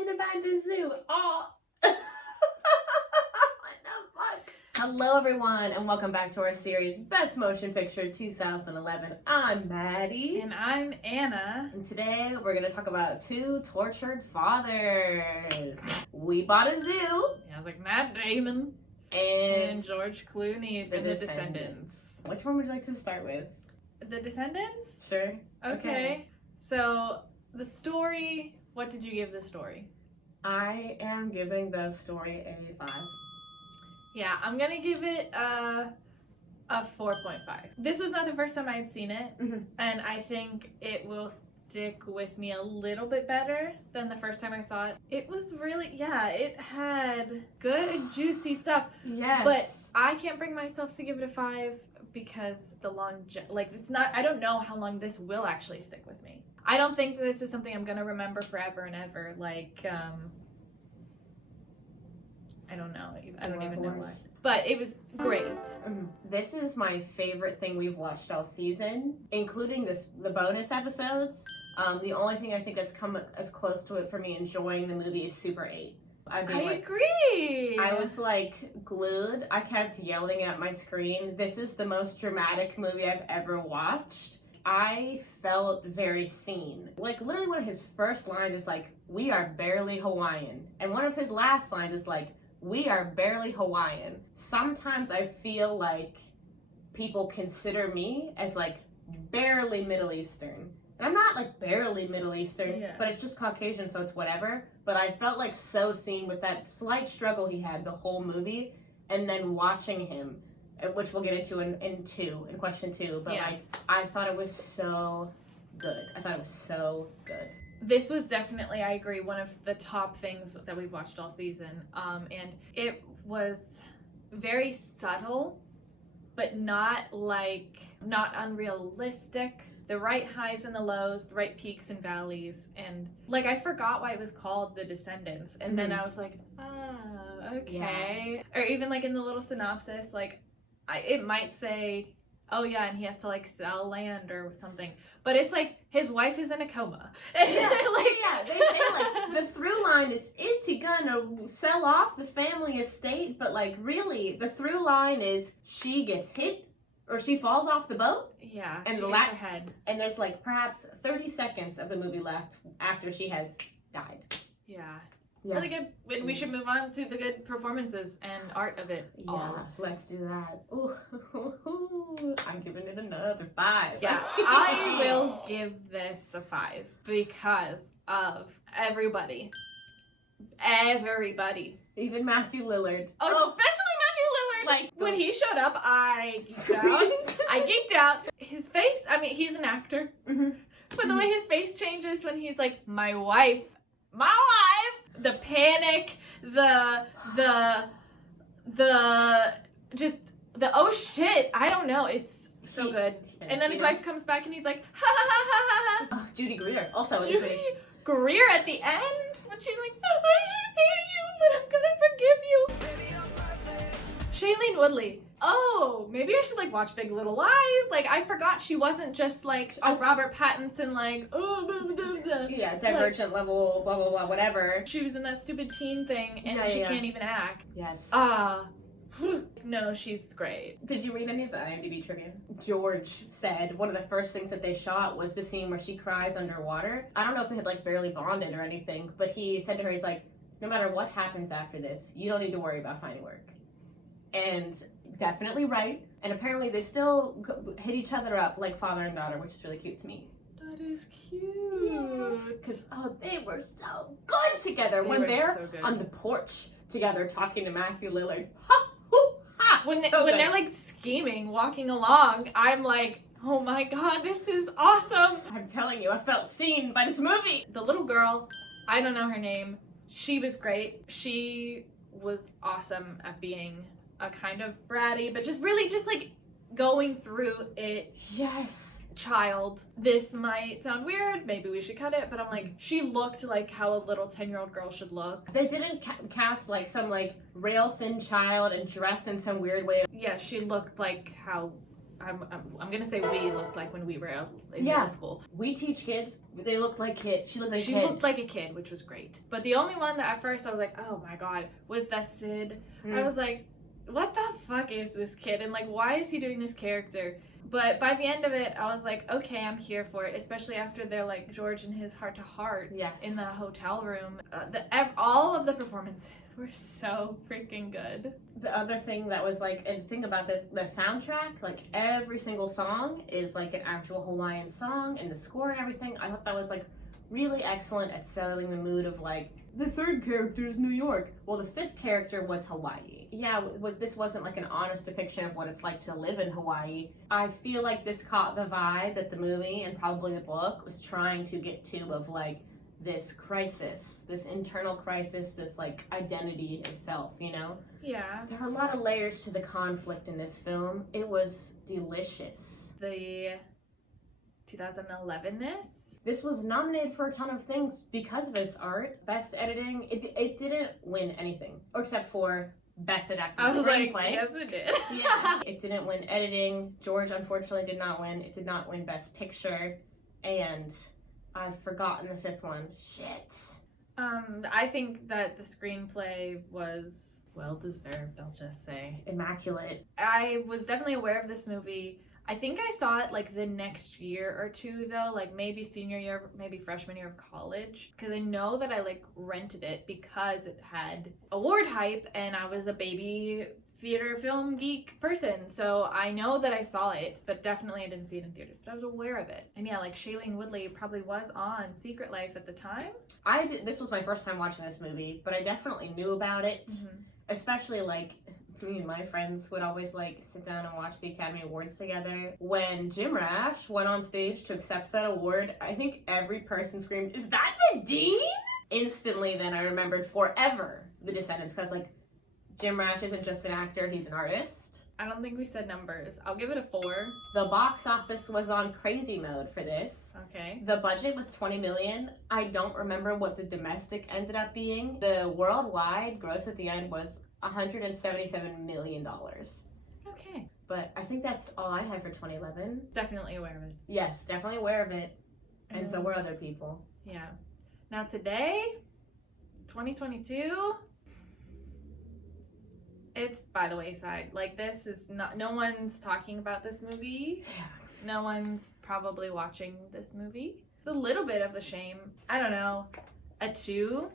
an abandoned zoo. Oh. What the fuck? Hello everyone and welcome back to our series Best Motion Picture 2011. I'm Maddie. And I'm Anna. And today we're going to talk about two tortured fathers. We bought a zoo. Yeah, I was like Matt Damon and George Clooney for The Descendants. Which one would you like to start with? The Descendants? Sure. Okay. So, the story, what did you give the story? I am giving the story a 5. Yeah, I'm gonna give it a 4.5. This was not the first time I had seen it, and I think it will stick with me a little bit better than the first time I saw it. It was really, it had good, juicy stuff. Yes. But I can't bring myself to give it a 5 because it's not, I don't know how long this will actually stick with me. I don't think this is something I'm gonna remember forever and ever. I don't know. I don't even know what. But it was great. This is my favorite thing we've watched all season, including the bonus episodes. The only thing I think that's come as close to it for me enjoying the movie is Super 8. I agree. I was glued. I kept yelling at my screen. This is the most dramatic movie I've ever watched. I felt very seen. Literally one of his first lines is we are barely Hawaiian. And one of his last lines is we are barely Hawaiian. Sometimes I feel like people consider me as barely Middle Eastern. And I'm not barely Middle Eastern, but it's just Caucasian, so it's whatever. But I felt so seen with that slight struggle he had the whole movie, and then watching him, which we'll get into in question 2. But I thought it was so good. This was definitely, I agree, one of the top things that we've watched all season. And it was very subtle, but not unrealistic. The right highs and the lows, the right peaks and valleys. And I forgot why it was called The Descendants. And then I was like, okay. Yeah. Or even in the little synopsis, it might say, oh yeah, and he has to sell land or something. But it's his wife is in a coma. They say the through line is he gonna sell off the family estate? But really the through line is she gets hit or she falls off the boat. Yeah, and she hits her head. And there's perhaps 30 seconds of the movie left after she has died. Yeah. Really good. We should move on to the good performances and art of it all. Let's do that. Ooh. I'm giving it another 5. Yeah, I will give this a 5 because of everybody. Even Matthew Lillard. Oh, especially Matthew Lillard. When he showed up, I geeked out. His face, he's an actor. But the way his face changes when he's my wife. The panic, oh shit, I don't know, it's so good. And then his wife comes back and he's like, ha ha ha ha ha. Oh, Judy Greer, also. Judy Greer at the end, when she's like, I should hate you, but I'm gonna forgive you. Shailene Woodley. Oh, maybe I should watch Big Little Lies. I forgot she wasn't just a Robert Pattinson blah, blah, blah. Yeah, Divergent level, blah blah blah, whatever. She was in that stupid teen thing and she can't even act. Yes. No, she's great. Did you read any of the IMDb trivia? George said one of the first things that they shot was the scene where she cries underwater. I don't know if they had barely bonded or anything, but he said to her, he's no matter what happens after this, you don't need to worry about finding work. And definitely right. And apparently they still hit each other up like father and daughter, which is really cute to me. That is cute. Because, they were so good together. When they're on the porch together talking to Matthew Lillard. Ha! Hoo! Ha! When they're scheming, walking along, I'm oh my god, this is awesome. I'm telling you, I felt seen by this movie. The little girl, I don't know her name. She was great. She was awesome at being a kind of bratty, but just going through it. Yes. Child. This might sound weird, maybe we should cut it, but I'm she looked how a little 10-year-old girl should look. They didn't cast some rail thin child and dressed in some weird way. Yeah, she looked like how I'm gonna say we looked like when we were in middle school. We teach kids. They looked like kids. She looked like a kid. She looked like a kid, which was great. But the only one that at first I was like, oh my god, was that Sid. I was like, what the fuck is this kid? And like, why is he doing this character? But by the end of it, I was like, okay, I'm here for it. Especially after they're like George and his heart to heart in the hotel room. All of the performances were so freaking good. The other thing that was like, and think about this, the soundtrack, like every single song is like an actual Hawaiian song, and the score and everything. I thought that was like really excellent at selling the mood of like, the third character is New York. Well, the fifth character was Hawaii. Yeah, this wasn't like an honest depiction of what it's like to live in Hawaii. I feel like this caught the vibe that the movie and probably the book was trying to get to, of like this crisis, this internal crisis, this like identity of self, you know? Yeah. There are a lot of layers to the conflict in this film. It was delicious. The 2011-ness? This was nominated for a ton of things because of its art. Best editing, it didn't win anything, or except for Best Adapted Screenplay. I was like, yes it did. Yeah. It didn't win editing. George unfortunately did not win. It did not win Best Picture. And I've forgotten the fifth one. Shit. I think that the screenplay was well deserved, I'll just say. Immaculate. I was definitely aware of this movie. I think I saw it like the next year or two though, like maybe senior year, maybe freshman year of college, because I know that I like rented it because it had award hype and I was a baby theater film geek person, so I know that I saw it, but definitely I didn't see it in theaters, but I was aware of it. And yeah, like Shailene Woodley probably was on Secret Life at the time. This was my first time watching this movie, but I definitely knew about it, especially like me and my friends would always like sit down and watch the Academy Awards together. When Jim Rash went on stage to accept that award, I think every person screamed, "Is that the Dean?" Instantly then I remembered forever The Descendants, because like Jim Rash isn't just an actor, he's an artist. I don't think we said numbers. I'll give it a 4. The box office was on crazy mode for this. Okay. The budget was $20 million. I don't remember what the domestic ended up being. The worldwide gross at the end was $177 million. Okay. But I think that's all I have for 2011. Definitely aware of it. Yes, definitely aware of it. And so were other people. Yeah. Now today, 2022, it's by the wayside. Like, this is not, no one's talking about this movie. Yeah. No one's probably watching this movie. It's a little bit of a shame. I don't know. A 2?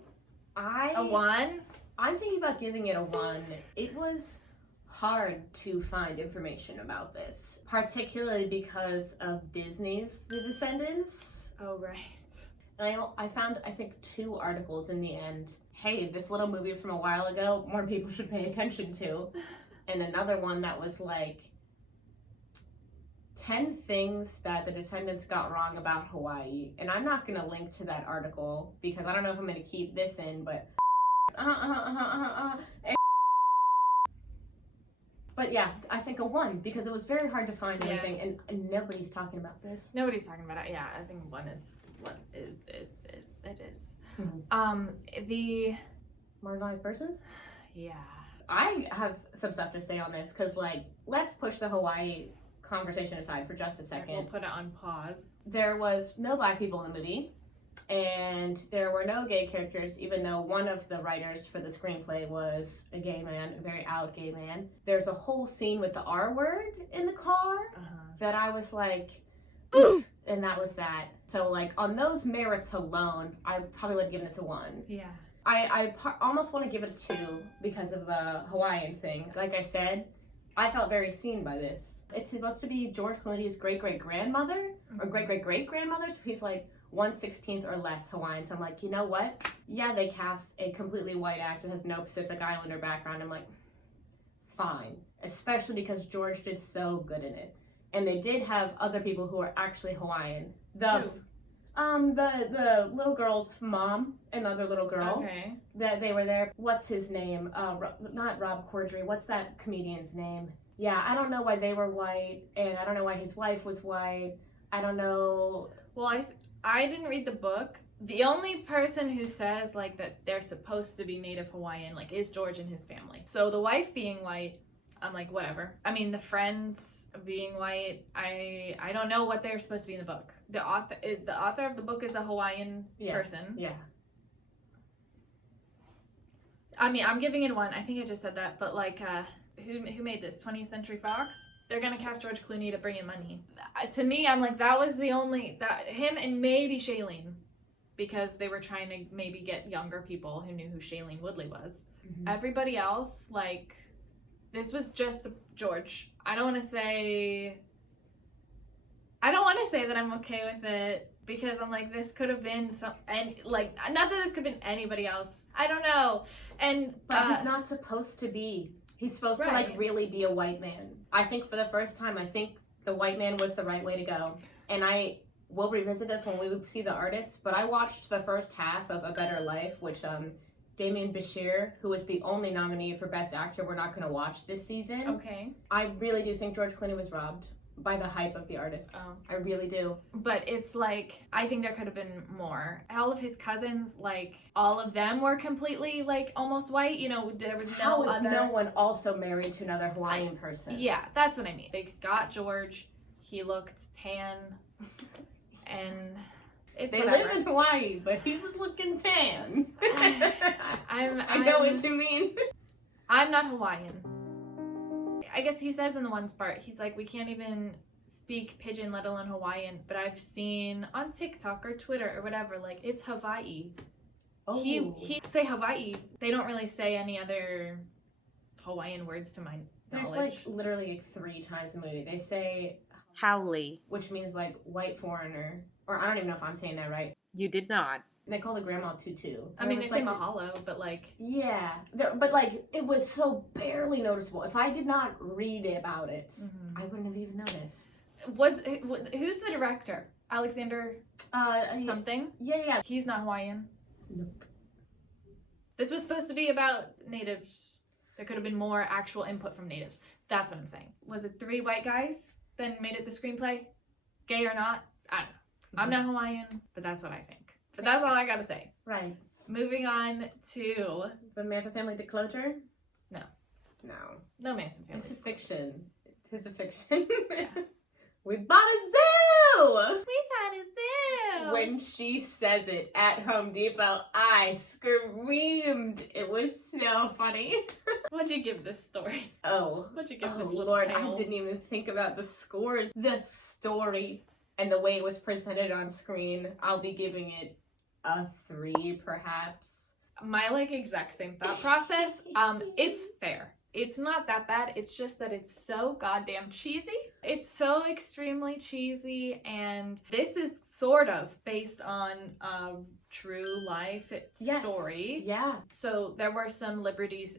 A 1? I'm thinking about giving it a 1. It was hard to find information about this, particularly because of Disney's The Descendants. Oh, right. And I found, I think, 2 articles in the end. Hey, this little movie from a while ago, more people should pay attention to. And another one that was like 10 things that The Descendants got wrong about Hawaii. And I'm not going to link to that article because I don't know if I'm going to keep this in, but But yeah, I think a 1 because it was very hard to find anything, and nobody's talking about this. Nobody's talking about it. Yeah, I think 1 is what it is. The marginalized persons. Yeah, I have some stuff to say on this because, like, let's push the Hawaii conversation aside for just a second. We'll put it on pause. There was no black people in the movie. And there were no gay characters, even though one of the writers for the screenplay was a gay man, a very out gay man. There's a whole scene with the R word in the car that I was like, oof, and that was that. So like on those merits alone, I probably would have given this a 1. Yeah. I almost want to give it a 2 because of the Hawaiian thing. Like I said, I felt very seen by this. It's supposed to be George Clooney's great-great-grandmother or great-great-great-grandmother, so he's like 1/16 or less Hawaiian. So I'm like, you know what? Yeah, they cast a completely white actor that has no Pacific Islander background. I'm like, fine. Especially because George did so good in it. And they did have other people who are actually Hawaiian. The little girl's mom and the other little girl. Okay. That they were there. What's his name? Not Rob Corddry. What's that comedian's name? Yeah, I don't know why they were white, and I don't know why his wife was white. I don't know. Well, I didn't read the book. The only person who says like that they're supposed to be Native Hawaiian like is George and his family. So the wife being white, I'm like whatever. I mean the friends being white. I don't know what they're supposed to be in the book. The author of the book is a Hawaiian person. Yeah. I mean, I'm giving it 1. I think I just said that, but like, who made this? 20th Century Fox? They're gonna cast George Clooney to bring in money. To me, I'm like, that was the only him and maybe Shailene, because they were trying to maybe get younger people who knew who Shailene Woodley was. Mm-hmm. Everybody else, like, this was just George. I don't want to say that I'm okay with it, because I'm like, this could have been not that this could have been anybody else. I don't know. But he's not supposed to be. He's supposed to like really be a white man. I think for the first time, I think the white man was the right way to go. And I will revisit this when we see the artist, but I watched the first half of A Better Life, which Damien Bashir, who was the only nominee for Best Actor, we're not going to watch this season. Okay. I really do think George Clooney was robbed by the hype of the artist. Oh. I really do. But it's like, I think there could have been more. All of his cousins, like, all of them were completely, like, almost white. You know, there was How is no one also married to another Hawaiian person? Yeah, that's what I mean. They got George. He looked tan. And they live in Hawaii, but he was looking tan. I know what you mean. I'm not Hawaiian. I guess he says in the one part, he's like, we can't even speak pidgin, let alone Hawaiian, but I've seen on TikTok or Twitter or whatever, like, it's Hawaii. Oh. He say Hawaii. They don't really say any other Hawaiian words to my knowledge. There's like literally 3 times in the movie. They say Howley, which means like white foreigner, or I don't even know if I'm saying that right. You did not. And they call the grandma Tutu. I mean, they say mahalo, but like... Yeah, but like, it was so barely noticeable. If I did not read about it, I wouldn't have even noticed. Who's the director? Alexander something? Yeah. He's not Hawaiian? Nope. This was supposed to be about natives. There could have been more actual input from natives. That's what I'm saying. Was it 3 white guys then made it the screenplay? Gay or not? I don't know. I'm not Hawaiian, but that's what I think. But that's all I gotta say. Right. Moving on to... The Manson Family Disclosure? No. No Manson Family. It's a fiction. It is a fiction. Yeah. We bought a zoo! We bought a zoo! When she says it at Home Depot, I screamed. It was so funny. What'd you give this story? What'd you give this little Lord, tale? I didn't even think about the scores. The story and the way it was presented on screen, I'll be giving it a 3, perhaps. My, like, exact same thought process. It's fair. It's not that bad. It's just that it's so goddamn cheesy. It's so extremely cheesy, and this is sort of based on a true life story. Yeah. So there were some liberties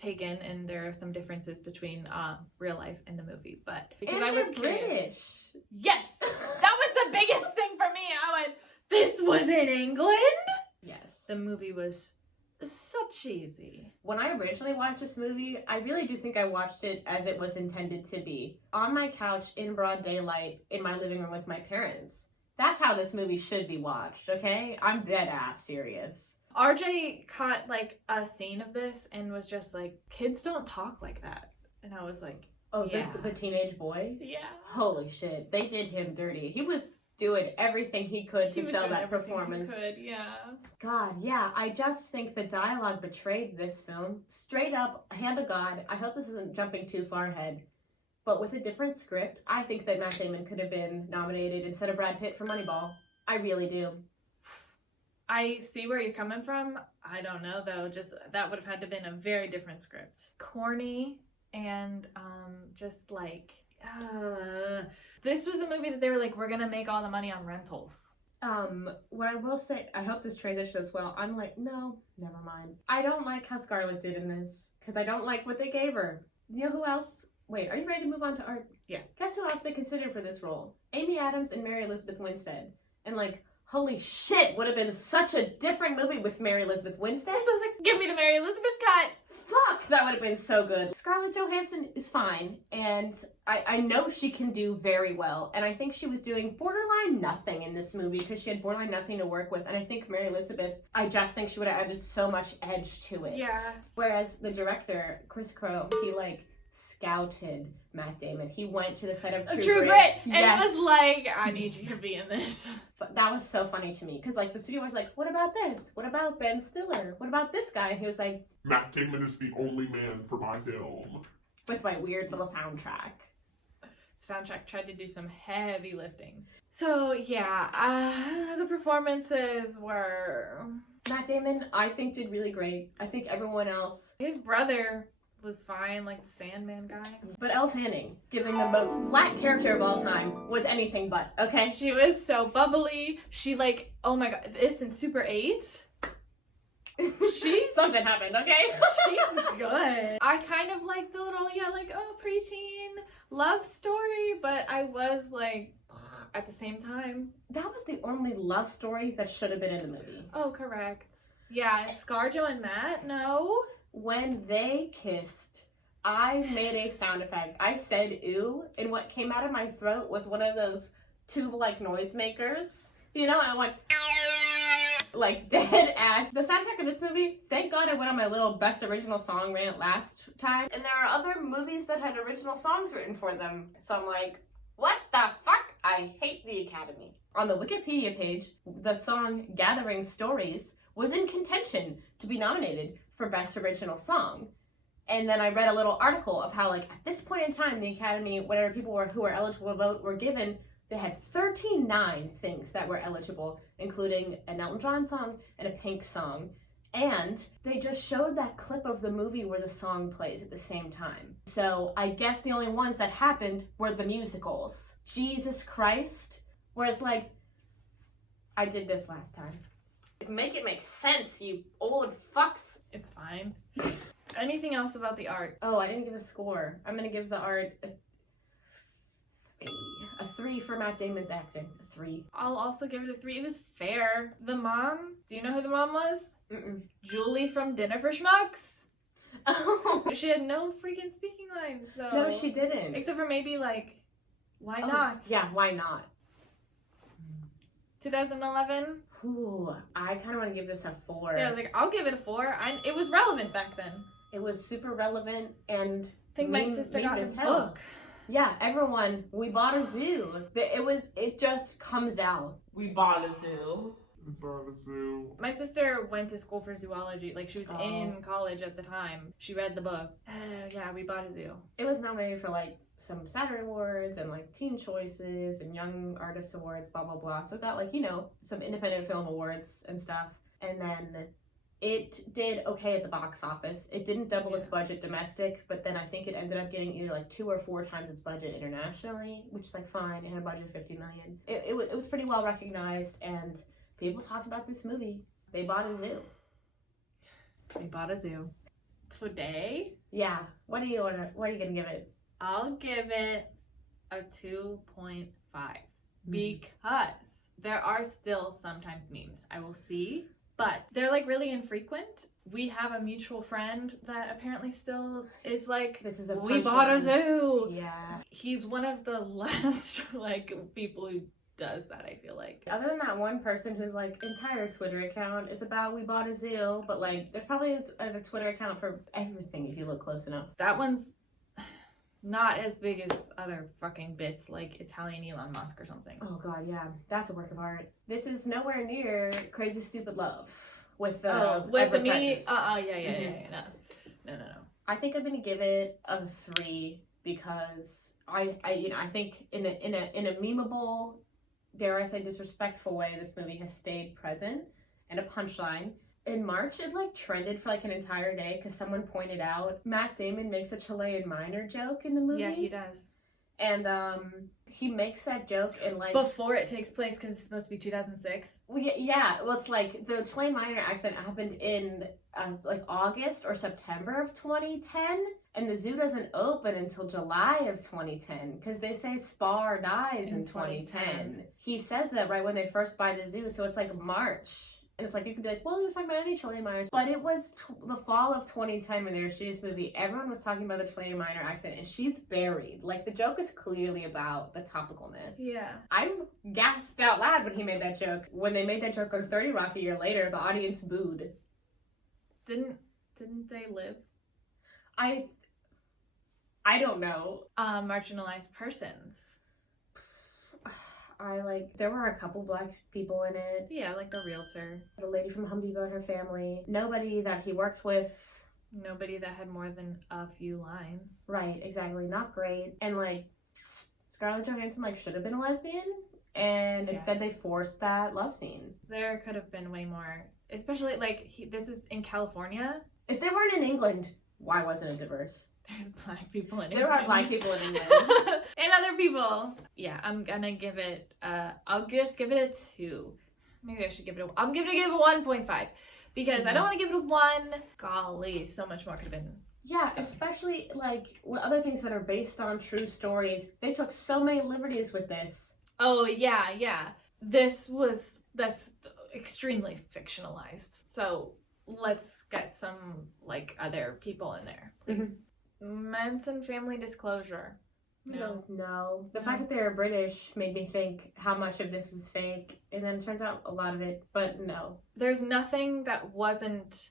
taken, and there are some differences between real life and the movie. But because and I was British. Yes, that was the biggest thing for me. I went, this was in England? Yes. The movie was so cheesy. When I originally watched this movie, I really do think I watched it as it was intended to be. On my couch, in broad daylight, in my living room with my parents. That's how this movie should be watched, okay? I'm dead ass serious. RJ caught, like, a scene of this and was just like, kids don't talk like that. And I was like, oh, yeah. The teenage boy? Yeah. Holy shit. They did him dirty. He was doing everything he could to sell that performance. Yeah. God, yeah. I just think the dialogue betrayed this film. Straight up, hand of God. I hope this isn't jumping too far ahead. But with a different script, I think that Matt Damon could have been nominated instead of Brad Pitt for Moneyball. I really do. I see where you're coming from. I don't know, though. Just that would have had to have been a very different script. Corny and just like... This was a movie that they were like, we're gonna make all the money on rentals. What I will say, I hope this transitions well. I'm like, no, never mind. I don't like how Scarlett did in this, because I don't like what they gave her. You know who else? Wait, are you ready to move on to art? Yeah. Guess who else they considered for this role? Amy Adams and Mary Elizabeth Winstead. And like, holy shit, would have been such a different movie with Mary Elizabeth Winstead. So I was like, give me the Mary Elizabeth cut. Fuck, that would have been so good. Scarlett Johansson is fine, and I know she can do very well, and I think she was doing borderline nothing in this movie because she had borderline nothing to work with, and I think Mary Elizabeth, I just think she would have added so much edge to it. Yeah. Whereas the director, Chris Crowe, he like scouted Matt Damon. He went to the set of True Grit, and yes. it was like, I need you to be in this. But that was so funny to me because like the studio was like, what about this? What about Ben Stiller? What about this guy? And he was like, Matt Damon is the only man for my film. With my weird little soundtrack. Soundtrack tried to do some heavy lifting. So yeah, the performances were... Matt Damon, I think, did really great. I think everyone else... His brother was fine, like the Sandman guy. But Elle Fanning, giving the most flat character of all time, was anything but, okay? She was so bubbly. She like, oh my god, this in Super 8? She's... Something happened, okay? She's good. I kind of like the little, preteen love story, but I was like, at the same time. That was the only love story that should have been in the movie. Oh, correct. Yeah, ScarJo and Matt, no. When they kissed, I made a sound effect. I said ew, and what came out of my throat was one of those tube-like noisemakers. You know, I went like dead ass. The soundtrack of this movie, thank God I went on my little best original song rant last time. And there are other movies that had original songs written for them. So I'm like, what the fuck? I hate the Academy. On the Wikipedia page, the song Gathering Stories was in contention to be nominated for Best Original Song. And then I read a little article of how, like, at this point in time, the Academy, whatever people were who were eligible to vote were given, they had 39 things that were eligible, including an Elton John song and a Pink song. And they just showed that clip of the movie where the song plays at the same time. So I guess the only ones that happened were the musicals. Jesus Christ. Whereas, like, I did this last time. Make it make sense, you old fucks. It's fine. Anything else about the art? Oh, I didn't give a score. I'm gonna give the art a 3 for Matt Damon's acting. A 3. I'll also give it a 3. It was fair. The mom, do you know who the mom was? Mm-mm. Julie from Dinner for Schmucks. Oh. She had no freaking speaking lines, so. No, she didn't. Except for maybe, like, why not? Yeah, why not? 2011? Ooh, I kind of want to give this a 4. Yeah, I was like, I'll give it a 4. It was relevant back then. It was super relevant and I think my sister got as this book. Yeah, everyone, we bought a zoo. It just comes out. We bought a zoo. My sister went to school for zoology. Like, she was in college at the time. She read the book. Yeah, we bought a zoo. It was nominated for, like, some Saturn Awards and, like, Teen Choices and Young Artist Awards, blah, blah, blah. So it got, like, you know, some independent film awards and stuff. And then it did okay at the box office. It didn't double its budget domestic, but then I think it ended up getting either, like, 2 or 4 times its budget internationally, which is, like, fine. It had a budget of $50 million. It was pretty well recognized, and people talked about this movie. They bought a zoo. We bought a zoo. Today? Yeah. What are you gonna give it? I'll give it a 2.5 because there are still sometimes memes I will see, but they're like really infrequent. We have a mutual friend that apparently still is like, this is a we bought a zoo. Yeah. He's one of the last like people who does that, I feel like. Other than that one person whose like entire Twitter account is about we bought a zoo, but like there's probably a Twitter account for everything if you look close enough. That one's not as big as other fucking bits like Italian Elon Musk or something. Oh god, yeah. That's a work of art. This is nowhere near Crazy Stupid Love with the me. No. I think I'm gonna give it a 3 because I think in a memeable, dare I say disrespectful way, this movie has stayed present and a punchline. In March, it like trended for like an entire day because someone pointed out Matt Damon makes a Chilean miner joke in the movie. Yeah, he does. And he makes that joke in like before it takes place because it's supposed to be 2006. Well, yeah. Well, it's like the Chilean miner accident happened in like August or September of 2010, and the zoo doesn't open until July of 2010 because they say Spar dies in 2010. He says that right when they first buy the zoo, so it's like March. And it's like, you can be like, well, he was talking about any Chilean miners. But it was the fall of 2010 when they were shooting this movie. Everyone was talking about the Chilean miner accident, and she's buried. Like, the joke is clearly about the topicalness. Yeah. I gasped out loud when he made that joke. When they made that joke on 30 Rock a year later, the audience booed. Didn't they live? I I don't know. Marginalized persons. There were a couple black people in it. Yeah, like the realtor. The lady from Home Depot and her family. Nobody that he worked with. Nobody that had more than a few lines. Right, exactly. Not great. And like, Scarlett Johansson should have been a lesbian. And instead they forced that love scene. There could have been way more. Especially this is in California. If they weren't in England, why wasn't it diverse? There's black people in There England. are black people in England. And other people. Yeah, I'm gonna give it, I'll just give it a 2. Maybe I should give it a, I'm gonna give it a 1.5. Because I don't want to give it a 1. Golly, so much more could have been. Yeah, especially with other things that are based on true stories. They took so many liberties with this. Oh, yeah. That's extremely fictionalized. So let's get some, other people in there, please. Manson family disclosure. No. The fact that they were British made me think how much of this was fake, and then it turns out a lot of it, but no. There's nothing that wasn't,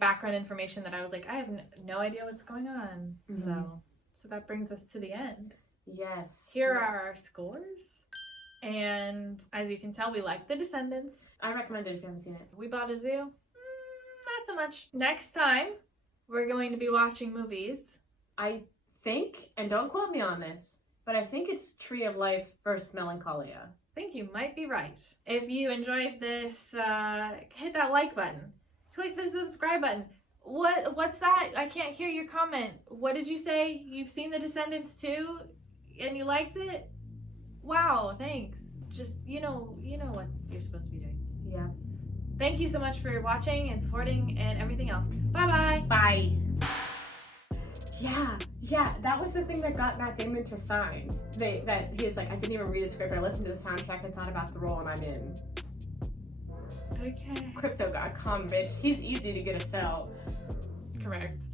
background information that I was I have no idea what's going on. So that brings us to the end. Yes. Here are our scores. And as you can tell, we like The Descendants. I recommend it if you haven't seen it. We bought a zoo. Not so much. Next time, we're going to be watching movies. I think, and don't quote me on this, but I think it's Tree of Life versus Melancholia. I think you might be right. If you enjoyed this, hit that like button. Click the subscribe button. What's that? I can't hear your comment. What did you say? You've seen The Descendants too? And you liked it? Wow, thanks. Just, you know what you're supposed to be doing. Yeah. Thank you so much for watching and supporting and everything else. Bye-bye. Bye. Yeah, that was the thing that got Matt Damon to sign. That he was I didn't even read the script, I listened to the soundtrack and thought about the role, and I'm in. Okay. Crypto.com, bitch. He's easy to get a sell. Correct.